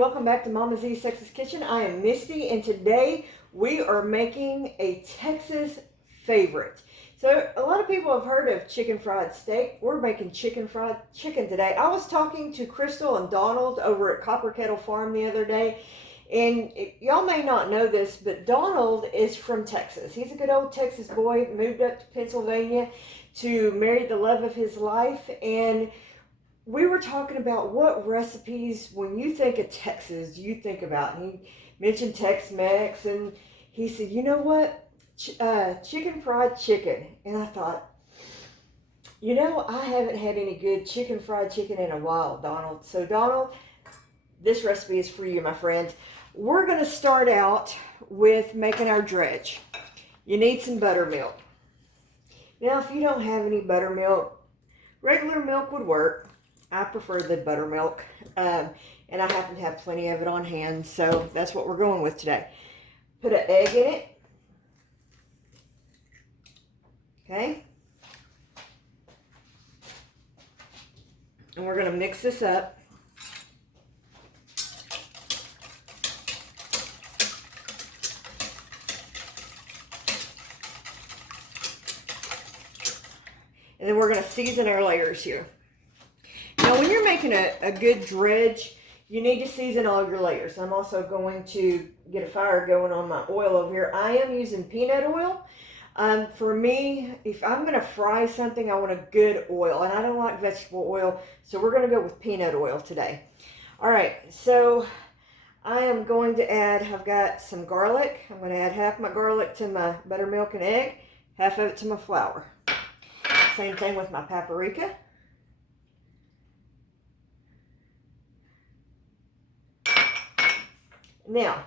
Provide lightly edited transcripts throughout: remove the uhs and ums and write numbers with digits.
welcome back to Mama Z's Texas Kitchen. I am Misty, and today we are making a Texas favorite. So a lot of people have heard of chicken fried steak. We're making chicken fried chicken today. I was talking to Crystal and Donald over at Copper Kettle Farm the other day, and y'all may not know this, but Donald is from Texas. He's a good old Texas boy, moved up to Pennsylvania to marry the love of his life, and we were talking about what recipes, when you think of Texas, you think about. And he mentioned Tex-Mex, and he said, you know what? Chicken fried chicken. And I thought, you know, I haven't had any good chicken fried chicken in a while, Donald. So, Donald, this recipe is for you, my friend. We're going to start out with making our dredge. You need some buttermilk. Now, if you don't have any buttermilk, regular milk would work. I prefer the buttermilk, and I happen to have plenty of it on hand, so that's what we're going with today. Put an egg in it. Okay. And we're going to mix this up. And then we're going to season our layers here. Now, when you're making a good dredge, you need to season all your layers. I'm also going to get a fire going on my oil over here. I am using peanut oil. For me, if I'm going to fry something, I want a good oil. And I don't like vegetable oil, so we're going to go with peanut oil today. All right, so I am going to add, I've got some garlic. I'm going to add half my garlic to my buttermilk and egg, half of it to my flour. Same thing with my paprika. Now,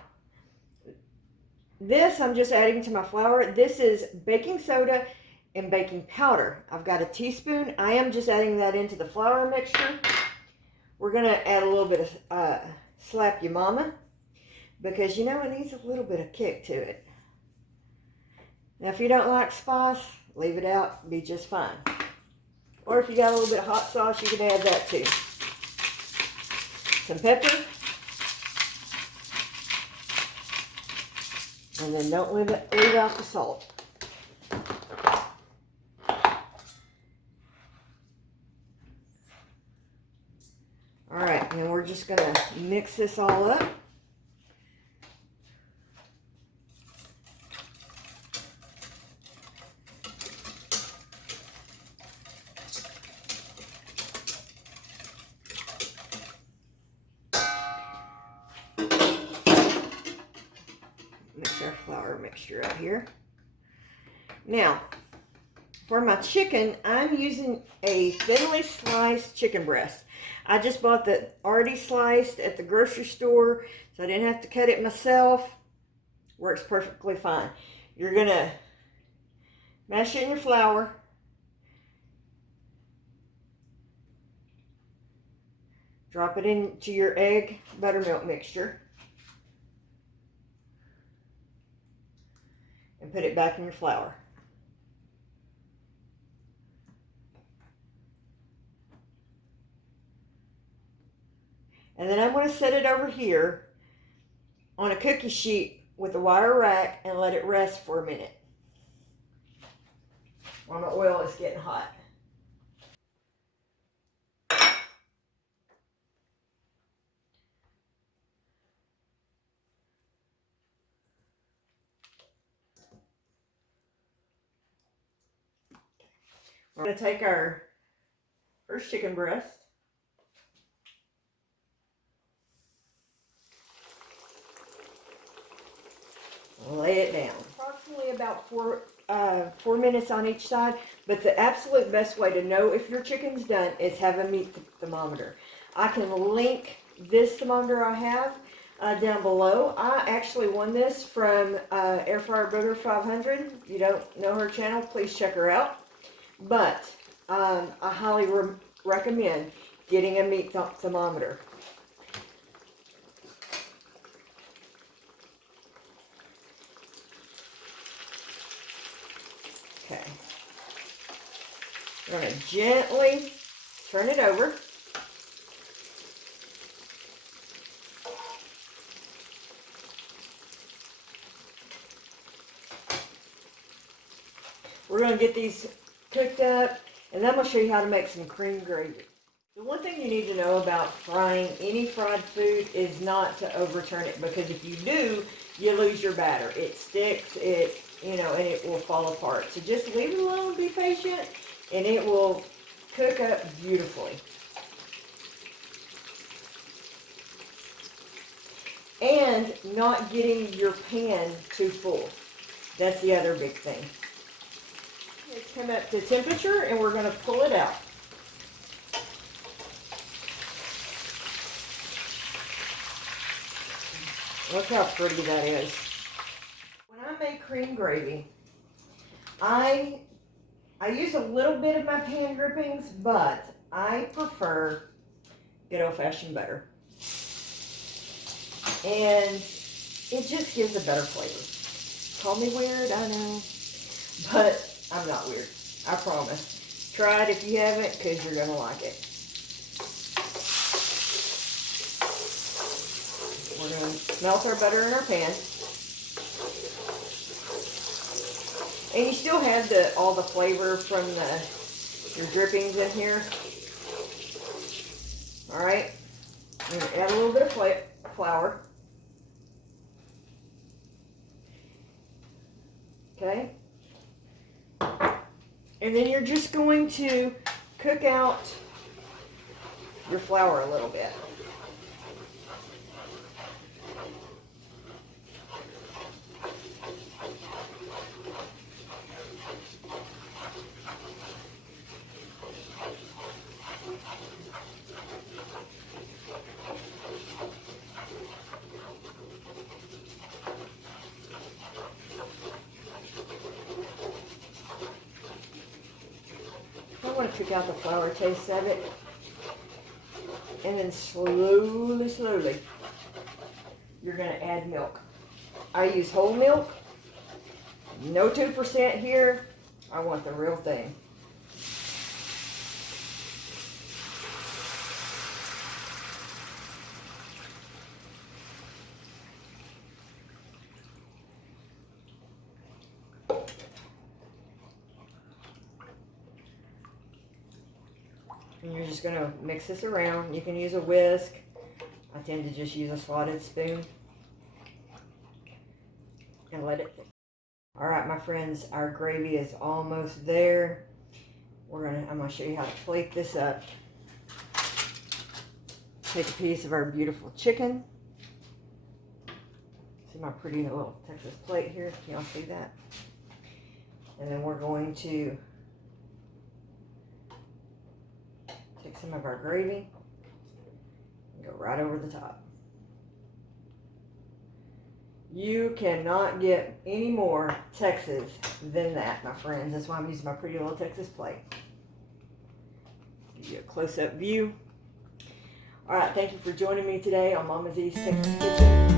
this I'm just adding to my flour. This is baking soda and baking powder. I've got a teaspoon. I am just adding that into the flour mixture. We're going to add a little bit of Slap Ya Mama, because you know it needs a little bit of kick to it. Now, if you don't like spice, leave it out. It'll be just fine. Or if you got a little bit of hot sauce, you can add that too. Some pepper. And then don't leave out the salt. All right, and then we're just gonna mix this all up. Mix our flour mixture out here. Now, for my chicken, I'm using a thinly sliced chicken breast. I just bought the already sliced at the grocery store, so I didn't have to cut it myself. Works perfectly fine. You're gonna mash it in your flour. Drop it into your egg buttermilk mixture. And put it back in your flour. And then I'm going to set it over here on a cookie sheet with a wire rack and let it rest for a minute while my oil is getting hot. We're going to take our first chicken breast. Lay it down. Approximately about four minutes on each side, but the absolute best way to know if your chicken's done is have a meat thermometer. I can link this thermometer I have down below. I actually won this from Air Fryer Booger 500. If you don't know her channel, please check her out. But I highly recommend getting a meat thermometer. Okay. We're going to gently turn it over. We're going to get these cooked up, and then I'm going to show you how to make some cream gravy. The one thing you need to know about frying any fried food is not to overturn it, because if you do, you lose your batter. It sticks, and it will fall apart. So just leave it alone, be patient, and it will cook up beautifully. And not getting your pan too full. That's the other big thing. It's come up to temperature, and we're going to pull it out. Look how pretty that is. When I make cream gravy, I use a little bit of my pan drippings, but I prefer good old-fashioned butter. And it just gives a better flavor. Call me weird, I know, but I'm not weird. I promise. Try it if you haven't, because you're going to like it. We're going to melt our butter in our pan. And you still have all the flavor from your drippings in here. Alright. I'm going to add a little bit of flour. Okay. And then you're just going to cook out your flour a little bit. I want to cook out the flour taste of it, and then slowly you're going to add milk. I use whole milk, no 2% here. I want the real thing. And you're just going to mix this around. You can use a whisk. I tend to just use a slotted spoon. And let it thicken. Alright, my friends, our gravy is almost there. I'm going to show you how to plate this up. Take a piece of our beautiful chicken. See my pretty little Texas plate here? Can y'all see that? And then we're going to take some of our gravy and go right over the top. You cannot get any more Texas than that, my friends. That's why I'm using my pretty little Texas plate. Give you a close-up view. All right, thank you for joining me today on Mama Z's Texas Kitchen.